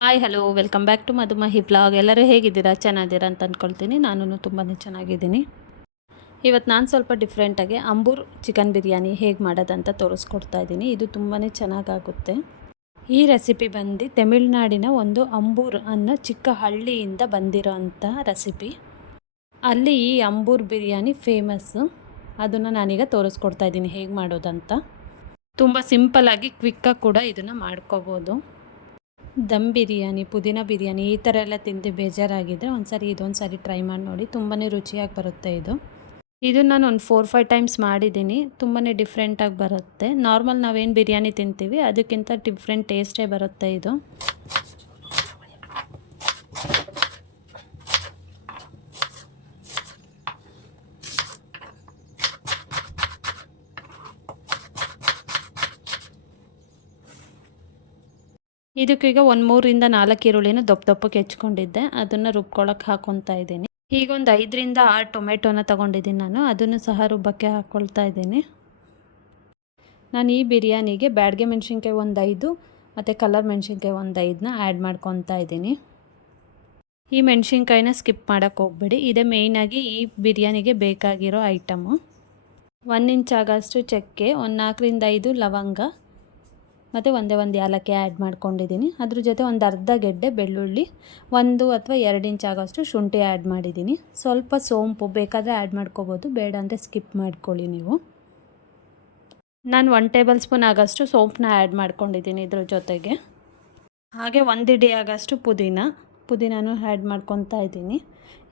Hi hello welcome back to Madhumahi blog ಎಲ್ಲರೂ ಹೇಗಿದ್ದೀರಾ? ಚೆನ್ನಾಗಿದ್ದೀರಾ ಅಂತ ಅಂದ್ಕೊಳ್ತೀನಿ ನಾನು ತುಂಬಾ ಚೆನ್ನಾಗಿದ್ದೀನಿ. ಇವತ್ತು ನಾನು ಸ್ವಲ್ಪ ಡಿಫ್ರೆಂಟಾಗಿ ಅಂಬೂರ್ ಚಿಕನ್ ಬಿರಿಯಾನಿ ಹೇಗೆ ಮಾಡೋದಂತ ತೋರಿಸ್ಕೊಡ್ತಾ ಇದ್ದೀನಿ. ಇದು ತುಂಬಾ ಚೆನ್ನಾಗಾಗುತ್ತೆ. ಈ ರೆಸಿಪಿ ಬಂದು ತಮಿಳುನಾಡಿನ ಒಂದು ಅಂಬೂರ್ ಅನ್ನೋ ಚಿಕ್ಕ ಹಳ್ಳಿಯಿಂದ ಬಂದಿರೋ ರೆಸಿಪಿ ಅಲ್ಲಿ ಈ ಅಂಬೂರ್ ಬಿರಿಯಾನಿ ಫೇಮಸ್ಸು ಅದನ್ನು ನಾನೀಗ ತೋರಿಸ್ಕೊಡ್ತಾ ಇದ್ದೀನಿ ಹೇಗೆ ಮಾಡೋದಂತ ತುಂಬ ಸಿಂಪಲ್ಲಾಗಿ ಕ್ವಿಕ್ಕಾಗಿ ಕೂಡ ಇದನ್ನು ಮಾಡ್ಕೋಬೋದು. ದಮ್ ಬಿರಿಯಾನಿ, ಪುದೀನ ಬಿರಿಯಾನಿ ಈ ಥರ ಎಲ್ಲ ತಿಂದು ಬೇಜಾರಾಗಿದ್ದರೆ ಒಂದು ಸಾರಿ ಇದೊಂದು ಸಾರಿ ಟ್ರೈ ಮಾಡಿ ನೋಡಿ. ತುಂಬಾ ರುಚಿಯಾಗಿ ಬರುತ್ತೆ ಇದು. ಇದು ನಾನು ಒಂದು ಫೋರ್ ಫೈವ್ ಟೈಮ್ಸ್ ಮಾಡಿದ್ದೀನಿ ತುಂಬಾ ಡಿಫ್ರೆಂಟಾಗಿ ಬರುತ್ತೆ. ನಾರ್ಮಲ್ ನಾವೇನು ಬಿರಿಯಾನಿ ತಿಂತೀವಿ, ಅದಕ್ಕಿಂತ ಡಿಫ್ರೆಂಟ್ ಟೇಸ್ಟೇ ಬರುತ್ತೆ ಇದು. ಇದಕ್ಕೀಗ ಒಂದು ಮೂರಿಂದ ನಾಲ್ಕು ಈರುಳ್ಳಿನ ದಪ್ಪ ದಪ್ಪಕ್ಕೆ ಹೆಚ್ಕೊಂಡಿದ್ದೆ. ಅದನ್ನು ರುಬ್ಕೊಳಕ್ಕೆ ಹಾಕ್ಕೊತಾ ಇದ್ದೀನಿ. ಈಗ ಒಂದು ಐದರಿಂದ ಆರು ಟೊಮೆಟೊನ ತೊಗೊಂಡಿದ್ದೀನಿ ನಾನು. ಅದನ್ನು ಸಹ ರುಬ್ಬಕ್ಕೆ ಹಾಕ್ಕೊಳ್ತಾ ಇದ್ದೀನಿ. ನಾನು ಈ ಬಿರಿಯಾನಿಗೆ ಬ್ಯಾಡ್ಗೆ ಮೆಣಸಿನ್ಕಾಯಿ ಒಂದು ಐದು, ಮತ್ತು ಕಲರ್ ಮೆಣಸಿನ್ಕಾಯಿ ಒಂದು ಐದನ್ನ ಆ್ಯಡ್ ಮಾಡ್ಕೊತಾ ಇದ್ದೀನಿ. ಈ ಮೆಣಸಿನ್ಕಾಯಿನ ಸ್ಕಿಪ್ ಮಾಡೋಕ್ಕೆ ಹೋಗ್ಬೇಡಿ. ಇದೇ ಮೇಯ್ನಾಗಿ ಈ ಬಿರಿಯಾನಿಗೆ ಬೇಕಾಗಿರೋ ಐಟಮು. ಒನ್ ಇಂಚ್ ಆಗೋಷ್ಟು ಚಕ್ಕೆ, ಒಂದು ನಾಲ್ಕರಿಂದ ಐದು ಲವಂಗ ಮತ್ತು ಒಂದೇ ಒಂದು ಏಲಕ್ಕಿ ಆ್ಯಡ್ ಮಾಡ್ಕೊಂಡಿದ್ದೀನಿ. ಅದ್ರ ಜೊತೆ ಒಂದು ಅರ್ಧ ಗೆಡ್ಡೆ ಬೆಳ್ಳುಳ್ಳಿ, ಒಂದು ಅಥವಾ ಎರಡು ಇಂಚ್ ಆಗೋಷ್ಟು ಶುಂಠಿ ಆ್ಯಡ್ ಮಾಡಿದ್ದೀನಿ. ಸ್ವಲ್ಪ ಸೋಂಪು ಬೇಕಾದರೆ ಆ್ಯಡ್ ಮಾಡ್ಕೋಬೋದು, ಬೇಡ ಅಂದರೆ ಸ್ಕಿಪ್ ಮಾಡ್ಕೊಳ್ಳಿ ನೀವು. ನಾನು ಒನ್ ಟೇಬಲ್ ಸ್ಪೂನ್ ಆಗೋಷ್ಟು ಸೋಂಪನ್ನ ಆ್ಯಡ್ ಮಾಡ್ಕೊಂಡಿದ್ದೀನಿ ಇದ್ರ ಜೊತೆಗೆ. ಹಾಗೆ ಒಂದು ಇಡಿ ಆಗೋಷ್ಟು ಪುದೀನ ಪುದೀನೂ ಆ್ಯಡ್ ಮಾಡ್ಕೊತಾ ಇದ್ದೀನಿ.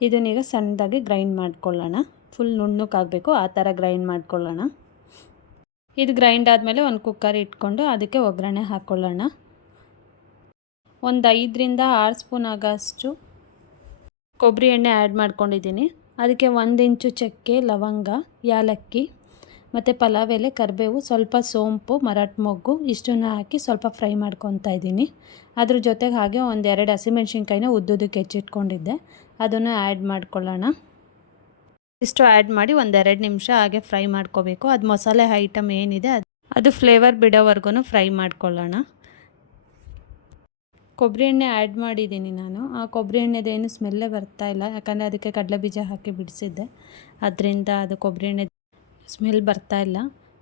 ಇದನ್ನೀಗ ಸಣ್ಣದಾಗಿ ಗ್ರೈಂಡ್ ಮಾಡ್ಕೊಳ್ಳೋಣ. ಫುಲ್ ನುಣ್ಣಕ್ಕಾಗಬೇಕು ಆ ಥರ ಗ್ರೈಂಡ್ ಮಾಡ್ಕೊಳ್ಳೋಣ. ಇದು ಗ್ರೈಂಡ್ ಆದಮೇಲೆ ಒಂದು ಕುಕ್ಕರ್ ಇಟ್ಕೊಂಡು ಅದಕ್ಕೆ ಒಗ್ಗರಣೆ ಹಾಕ್ಕೊಳ್ಳೋಣ ಒಂದು ಐದರಿಂದ ಆರು ಸ್ಪೂನ್ ಆಗೋಷ್ಟು ಕೊಬ್ಬರಿ ಎಣ್ಣೆ ಆ್ಯಡ್ ಮಾಡ್ಕೊಂಡಿದ್ದೀನಿ. ಅದಕ್ಕೆ ಒಂದು ಇಂಚು ಚಕ್ಕೆ, ಲವಂಗ, ಯಾಲಕ್ಕಿ ಮತ್ತು ಪಲಾವ್ ಎಲೆ, ಕರಿಬೇವು, ಸ್ವಲ್ಪ ಸೋಂಪು, ಮರಾಠ ಮೊಗ್ಗು ಇಷ್ಟನ್ನು ಹಾಕಿ ಸ್ವಲ್ಪ ಫ್ರೈ ಮಾಡ್ಕೊತಾ ಇದ್ದೀನಿ. ಅದ್ರ ಜೊತೆಗೆ ಹಾಗೆ ಒಂದೆರಡು ಹಸಿಮೆಣ್ಸಿನ್ಕಾಯಿನ ಉದ್ದುದಕ್ಕೆ ಹೆಚ್ಚಿಟ್ಕೊಂಡಿದ್ದೆ. ಅದನ್ನು ಆ್ಯಡ್ ಮಾಡ್ಕೊಳ್ಳೋಣ. ಇಷ್ಟು ಆ್ಯಡ್ ಮಾಡಿ ಒಂದೆರಡು ನಿಮಿಷ ಹಾಗೆ ಫ್ರೈ ಮಾಡ್ಕೋಬೇಕು. ಅದು ಮಸಾಲೆ ಐಟಮ್ ಏನಿದೆ ಅದು ಅದು ಫ್ಲೇವರ್ ಬಿಡೋವರೆಗೂ ಫ್ರೈ ಮಾಡ್ಕೊಳ್ಳೋಣ. ಕೊಬ್ಬರಿ ಎಣ್ಣೆ ಆ್ಯಡ್ ಮಾಡಿದ್ದೀನಿ ನಾನು. ಆ ಕೊಬ್ಬರಿ ಎಣ್ಣೆದೇನು ಸ್ಮೆಲ್ಲೇ ಬರ್ತಾ ಇಲ್ಲ. ಯಾಕಂದರೆ ಅದಕ್ಕೆ ಕಡಲೆ ಬೀಜ ಹಾಕಿ ಬಿಡಿಸಿದ್ದೆ. ಅದರಿಂದ ಅದು ಕೊಬ್ಬರಿ ಎಣ್ಣೆ ಸ್ಮೆಲ್ ಬರ್ತಾ ಇಲ್ಲ.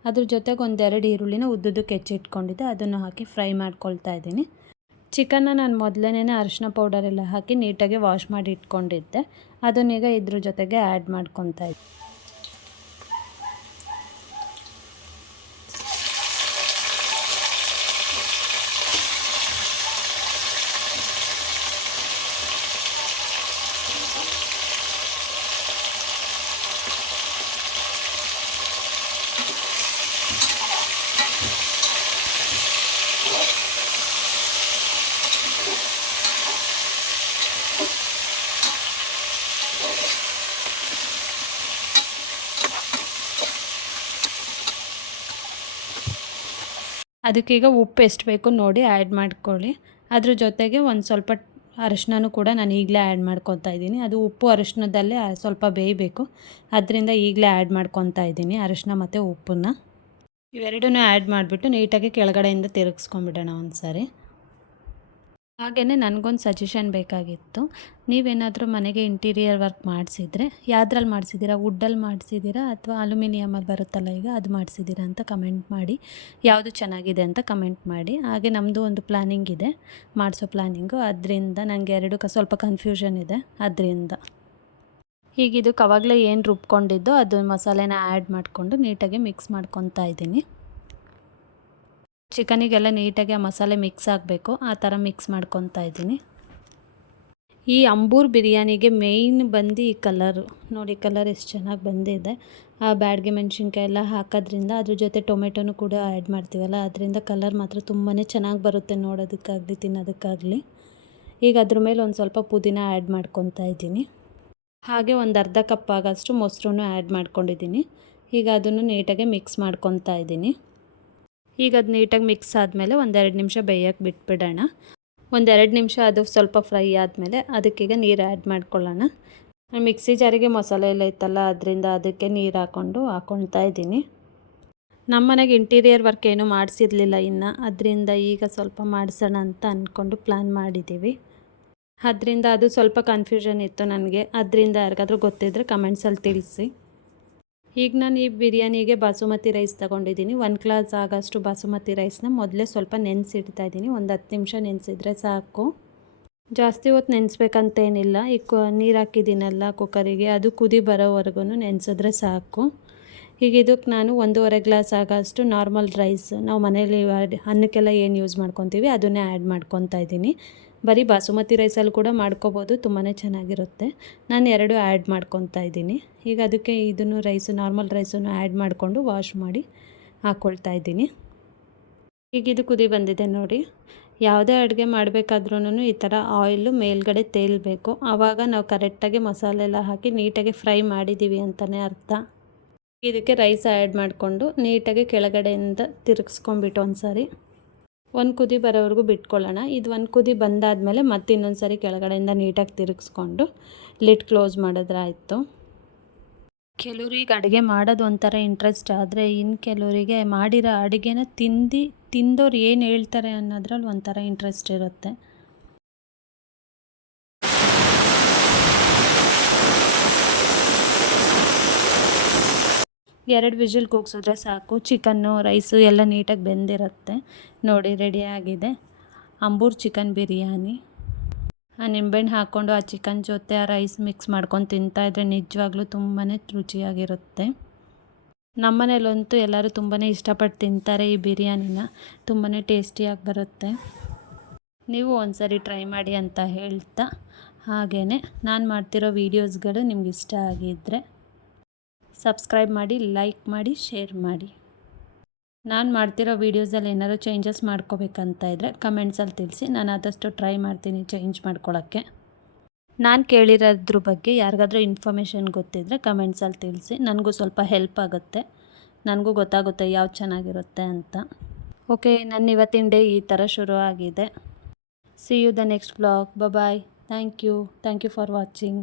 ಅದ್ರ ಜೊತೆಗೆ ಒಂದೆರಡು ಈರುಳ್ಳಿನ ಉದ್ದುದಕ್ಕೆ ಹೆಚ್ಚಿಟ್ಕೊಂಡಿದ್ದೆ ಅದನ್ನು ಹಾಕಿ ಫ್ರೈ ಮಾಡ್ಕೊಳ್ತಾ ಇದ್ದೀನಿ. ಚಿಕನ್ನ ನಾನು ಮೊದಲೇ ಅರಿಶಿನ ಪೌಡರ್ ಎಲ್ಲ ಹಾಕಿ ನೀಟಾಗಿ ವಾಶ್ ಮಾಡಿ ಇಟ್ಕೊಂಡಿದ್ದೆ. ಅದನ್ನೀಗ ಇದ್ರ ಜೊತೆಗೆ ಆ್ಯಡ್ ಮಾಡ್ಕೊತಾ ಇದ್ದೆ. ಅದಕ್ಕೀಗ ಉಪ್ಪು ಎಷ್ಟು ಬೇಕು ನೋಡಿ ಆ್ಯಡ್ ಮಾಡ್ಕೊಳ್ಳಿ. ಅದ್ರ ಜೊತೆಗೆ ಒಂದು ಸ್ವಲ್ಪ ಅರಶಿನೂ ಕೂಡ ನಾನು ಈಗಲೇ ಆ್ಯಡ್ ಮಾಡ್ಕೊತಾ ಇದ್ದೀನಿ. ಅದು ಉಪ್ಪು ಅರಶಿನದಲ್ಲೇ ಸ್ವಲ್ಪ ಬೇಯಬೇಕು. ಅದರಿಂದ ಈಗಲೇ ಆ್ಯಡ್ ಮಾಡ್ಕೊತಾ ಇದ್ದೀನಿ ಅರಶಿನ ಮತ್ತು ಉಪ್ಪನ್ನು. ಇವೆರಡನ್ನೂ ಆ್ಯಡ್ ಮಾಡಿಬಿಟ್ಟು ನೀಟಾಗಿ ಕೆಳಗಡೆಯಿಂದ ತಿರುಗಿಸ್ಕೊಂಬಿಡೋಣ ಒಂದು ಸಾರಿ ಹಾಗೆಯೇ ನನಗೊಂದು ಸಜೆಷನ್ ಬೇಕಾಗಿತ್ತು. ನೀವೇನಾದರೂ ಮನೆಗೆ ಇಂಟೀರಿಯರ್ ವರ್ಕ್ ಮಾಡಿಸಿದರೆ, ಯಾವ್ದ್ರಲ್ಲಿ ಮಾಡಿಸಿದ್ದೀರಾ? ವುಡ್ಡಲ್ಲಿ ಮಾಡಿಸಿದ್ದೀರಾ? ಅಥವಾ ಅಲ್ಯೂಮಿನಿಯಮಲ್ಲಿ ಬರುತ್ತಲ್ಲ ಈಗ, ಅದು ಮಾಡಿಸಿದ್ದೀರಾ ಅಂತ ಕಮೆಂಟ್ ಮಾಡಿ. ಯಾವುದು ಚೆನ್ನಾಗಿದೆ ಅಂತ ಕಮೆಂಟ್ ಮಾಡಿ. ಹಾಗೆ ನಮ್ಮದು ಒಂದು ಪ್ಲ್ಯಾನಿಂಗ್ ಇದೆ. ಮಾಡಿಸೋ ಪ್ಲ್ಯಾನಿಂಗು ಅದರಿಂದ ನನಗೆ ಎರಡು ಕ, ಸ್ವಲ್ಪ ಕನ್ಫ್ಯೂಷನ್ ಇದೆ. ಅದರಿಂದ. ಹೀಗಿದು ಅವಾಗಲೇ ಏನು ರುಬ್ಕೊಂಡಿದ್ದೋ, ಅದು ಮಸಾಲೆನ ಆ್ಯಡ್ ಮಾಡಿಕೊಂಡು ನೀಟಾಗಿ ಮಿಕ್ಸ್ ಮಾಡ್ಕೊತಾ ಇದ್ದೀನಿ. ಚಿಕನಿಗೆಲ್ಲ ನೀಟಾಗಿ ಆ ಮಸಾಲೆ ಮಿಕ್ಸ್ ಆಗಬೇಕು. ಆ ಥರ ಮಿಕ್ಸ್ ಮಾಡ್ಕೊತಾ ಇದ್ದೀನಿ. ಈ ಅಂಬೂರ್ ಬಿರಿಯಾನಿಗೆ ಮೇಯ್ನ್ ಬಂದು ಈ ಕಲರು ನೋಡಿ ಕಲರ್ ಎಷ್ಟು ಚೆನ್ನಾಗಿ ಬಂದಿದೆ. ಆ ಬ್ಯಾಡ್ಗೆ ಮೆಣಸಿನ್ಕಾಯಿ ಎಲ್ಲ ಹಾಕೋದ್ರಿಂದ ಅದ್ರ ಜೊತೆ ಟೊಮೆಟೊನು ಕೂಡ ಆ್ಯಡ್ ಮಾಡ್ತೀವಲ್ಲ, ಅದರಿಂದ ಕಲರ್ ಮಾತ್ರ ತುಂಬಾ ಚೆನ್ನಾಗಿ ಬರುತ್ತೆ ನೋಡೋದಕ್ಕಾಗಲಿ, ತಿನ್ನೋದಕ್ಕಾಗಲಿ. ಈಗ ಅದ್ರ ಮೇಲೆ ಒಂದು ಸ್ವಲ್ಪ ಪುದೀನ ಆ್ಯಡ್ ಮಾಡ್ಕೊತಾ ಇದ್ದೀನಿ. ಹಾಗೆ ಒಂದು ಅರ್ಧ ಕಪ್ ಆಗೋಷ್ಟು ಮೊಸರು ಆ್ಯಡ್ ಮಾಡ್ಕೊಂಡಿದ್ದೀನಿ. ಈಗ ಅದನ್ನು ನೀಟಾಗಿ ಮಿಕ್ಸ್ ಮಾಡ್ಕೊತಾ ಇದ್ದೀನಿ. ಈಗ ಅದು ನೀಟಾಗಿ ಮಿಕ್ಸ್ ಆದಮೇಲೆ ಒಂದೆರಡು ನಿಮಿಷ ಬೇಯಕ್ಕೆ ಬಿಟ್ಬಿಡೋಣ. ಒಂದೆರಡು ನಿಮಿಷ ಅದು ಸ್ವಲ್ಪ ಫ್ರೈ ಆದಮೇಲೆ ಅದಕ್ಕೀಗ ನೀರು ಆ್ಯಡ್ ಮಾಡ್ಕೊಳ್ಳೋಣ. ಮಿಕ್ಸಿ ಜಾರಿಗೆ ಮಸಾಲೆ ಎಲ್ಲ ಇತ್ತಲ್ಲ, ಅದರಿಂದ ಅದಕ್ಕೆ ನೀರು ಹಾಕ್ಕೊಂಡು ಹಾಕ್ಕೊಳ್ತಾ ಇದ್ದೀನಿ. ನಮ್ಮ ಮನೆಗೆ ಇಂಟೀರಿಯರ್ ವರ್ಕ್ ಏನೂ ಮಾಡಿಸಿರ್ಲಿಲ್ಲ ಇನ್ನು, ಅದರಿಂದ ಈಗ ಸ್ವಲ್ಪ ಮಾಡಿಸೋಣ ಅಂತ ಅಂದ್ಕೊಂಡು ಪ್ಲ್ಯಾನ್ ಮಾಡಿದ್ದೀವಿ ಅದರಿಂದ ಅದು ಸ್ವಲ್ಪ ಕನ್ಫ್ಯೂಷನ್ ಇತ್ತು ನನಗೆ, ಅದರಿಂದ ಯಾರಿಗಾದ್ರೂ ಗೊತ್ತಿದ್ದರೆ ಕಮೆಂಟ್ಸಲ್ಲಿ ತಿಳಿಸಿ. ಈಗ ನಾನು ಈ ಬಿರಿಯಾನಿಗೆ ಬಾಸುಮತಿ ರೈಸ್ ತಗೊಂಡಿದ್ದೀನಿ. ಒನ್ ಗ್ಲಾಸ್ ಆಗೋಷ್ಟು ಬಾಸುಮತಿ ರೈಸ್ನ ಮೊದಲೇ ಸ್ವಲ್ಪ ನೆನೆಸಿಡ್ತಾ ಇದ್ದೀನಿ. ಒಂದು ಹತ್ತು ನಿಮಿಷ ನೆನೆಸಿದ್ರೆ ಸಾಕು. ಜಾಸ್ತಿ ಹೊತ್ತು ನೆನೆಸ್ಬೇಕಂತೇನಿಲ್ಲ. ಈ ಕು ನೀರು ಹಾಕಿದ್ದೀನಲ್ಲ ಕುಕ್ಕರಿಗೆ, ಅದು ಕುದಿ ಬರೋವರೆಗೂ ನೆನೆಸಿದ್ರೆ ಸಾಕು. ಈಗ ಇದಕ್ಕೆ ನಾನು ಒಂದೂವರೆ ಗ್ಲಾಸ್ ಆಗೋಷ್ಟು ನಾರ್ಮಲ್ ರೈಸ್ ನಾವು ಮನೇಲಿ ಅನ್ನಕ್ಕೆಲ್ಲ ಏನು ಯೂಸ್ ಮಾಡ್ಕೊತೀವಿ, ಅದನ್ನೇ ಆ್ಯಡ್ ಮಾಡ್ಕೊತಾ ಇದ್ದೀನಿ. ಬರೀ ಬಾಸುಮತಿ ರೈಸಲ್ಲಿ ಕೂಡ ಮಾಡ್ಕೋಬೋದು ತುಂಬಾ ಚೆನ್ನಾಗಿರುತ್ತೆ. ನಾನು ಎರಡು ಆ್ಯಡ್ ಮಾಡ್ಕೊತಾ ಇದ್ದೀನಿ. ಈಗ ಅದಕ್ಕೆ ಇದನ್ನು ರೈಸು, ನಾರ್ಮಲ್ ರೈಸನ್ನು ಆ್ಯಡ್ ಮಾಡಿಕೊಂಡು ವಾಶ್ ಮಾಡಿ ಹಾಕ್ಕೊಳ್ತಾ ಇದ್ದೀನಿ. ಈಗ ಇದು ಕುದಿ ಬಂದಿದೆ ನೋಡಿ. ಯಾವುದೇ ಅಡುಗೆ ಮಾಡಬೇಕಾದ್ರೂ ಈ ಥರ ಆಯಿಲು ಮೇಲ್ಗಡೆ ತೇಲಬೇಕು. ಆವಾಗ ನಾವು ಕರೆಕ್ಟಾಗಿ ಮಸಾಲೆ ಎಲ್ಲ ಹಾಕಿ ನೀಟಾಗಿ ಫ್ರೈ ಮಾಡಿದ್ದೀವಿ ಅಂತಲೇ ಅರ್ಥ. ಇದಕ್ಕೆ ರೈಸ್ ಆ್ಯಡ್ ಮಾಡಿಕೊಂಡು ನೀಟಾಗಿ ಕೆಳಗಡೆಯಿಂದ ತಿರುಗಿಸ್ಕೊಂಬಿಟ್ಟು ಒಂದು ಸಾರಿ ಒಂದು ಕುದಿ ಬರೋವರೆಗೂ ಬಿಟ್ಕೊಳ್ಳೋಣ. ಇದು ಒಂದು ಕುದಿ ಬಂದಾದಮೇಲೆ ಮತ್ತೆ ಇನ್ನೊಂದು ಸರಿ ಕೆಳಗಡೆಯಿಂದ ನೀಟಾಗಿ ತಿರುಗಿಸ್ಕೊಂಡು ಲಿಡ್ ಕ್ಲೋಸ್ ಮಾಡಿದ್ರೆ ಆಯಿತು. ಕೆಲವ್ರಿಗೆ ಅಡುಗೆ ಮಾಡೋದು ಒಂಥರ ಇಂಟ್ರೆಸ್ಟ್, ಆದರೆ ಇನ್ನು ಕೆಲವರಿಗೆ ಮಾಡಿರೋ ಅಡುಗೆನ ತಿಂದು ತಿಂದವ್ರು ಏನು ಹೇಳ್ತಾರೆ ಅನ್ನೋದ್ರಲ್ಲಿ ಒಂಥರ ಇಂಟ್ರೆಸ್ಟ್ ಇರುತ್ತೆ. ಎರಡು ವಿಷಲ್ ಕೂಗ್ಸಿದ್ರೆ ಸಾಕು. ಚಿಕನ್ನು, ರೈಸು ಎಲ್ಲ ನೀಟಾಗಿ ಬೆಂದಿರುತ್ತೆ. ನೋಡಿ ರೆಡಿಯಾಗಿದೆ ಅಂಬೂರ್ ಚಿಕನ್ ಬಿರಿಯಾನಿ. ಆ ನಿಂಬೆಹಣ್ಣು ಹಾಕ್ಕೊಂಡು ಆ ಚಿಕನ್ ಜೊತೆ ಆ ರೈಸ್ ಮಿಕ್ಸ್ ಮಾಡ್ಕೊಂಡು ತಿಂತಾಯಿದ್ರೆ ನಿಜವಾಗ್ಲೂ ತುಂಬಾ ರುಚಿಯಾಗಿರುತ್ತೆ. ನಮ್ಮನೇಲಂತೂ ಎಲ್ಲರೂ ತುಂಬಾ ಇಷ್ಟಪಟ್ಟು ತಿಂತಾರೆ ಈ ಬಿರಿಯಾನಿನ. ತುಂಬಾ ಟೇಸ್ಟಿಯಾಗಿ ಬರುತ್ತೆ. ನೀವು ಒಂದ್ಸರಿ ಟ್ರೈ ಮಾಡಿ ಅಂತ ಹೇಳ್ತಾ. ಹಾಗೆಯೇ ನಾನು ಮಾಡ್ತಿರೋ ವೀಡಿಯೋಸ್ಗಳು ನಿಮ್ಗೆ ಇಷ್ಟ ಆಗಿದ್ದರೆ ಸಬ್ಸ್ಕ್ರೈಬ್ ಮಾಡಿ, ಲೈಕ್ ಮಾಡಿ, ಶೇರ್ ಮಾಡಿ. ನಾನು ಮಾಡ್ತಿರೋ ವೀಡಿಯೋಸಲ್ಲಿ ಏನಾದರೂ ಚೇಂಜಸ್ ಮಾಡ್ಕೋಬೇಕಂತ ಇದ್ದರೆ ಕಮೆಂಟ್ಸಲ್ಲಿ ತಿಳಿಸಿ. ನಾನು ಆದಷ್ಟು ಟ್ರೈ ಮಾಡ್ತೀನಿ ಚೇಂಜ್ ಮಾಡ್ಕೊಳ್ಳೋಕ್ಕೆ ನಾನು ಕೇಳಿರೋದ್ರ ಬಗ್ಗೆ ಯಾರಿಗಾದ್ರೂ ಇನ್ಫಾರ್ಮೇಷನ್ ಗೊತ್ತಿದ್ದರೆ ಕಮೆಂಟ್ಸಲ್ಲಿ ತಿಳಿಸಿ. ನನಗೂ ಸ್ವಲ್ಪ ಹೆಲ್ಪ್ ಆಗುತ್ತೆ. ನನಗೂ ಗೊತ್ತಾಗುತ್ತೆ ಯಾವ್ದು ಚೆನ್ನಾಗಿರುತ್ತೆ ಅಂತ. ಓಕೆ ನನ್ನ ಇವತ್ತಿನ ಡೇ ಈ ಥರ ಶುರು ಆಗಿದೆ. See you the next blog bye thank you thank you for watching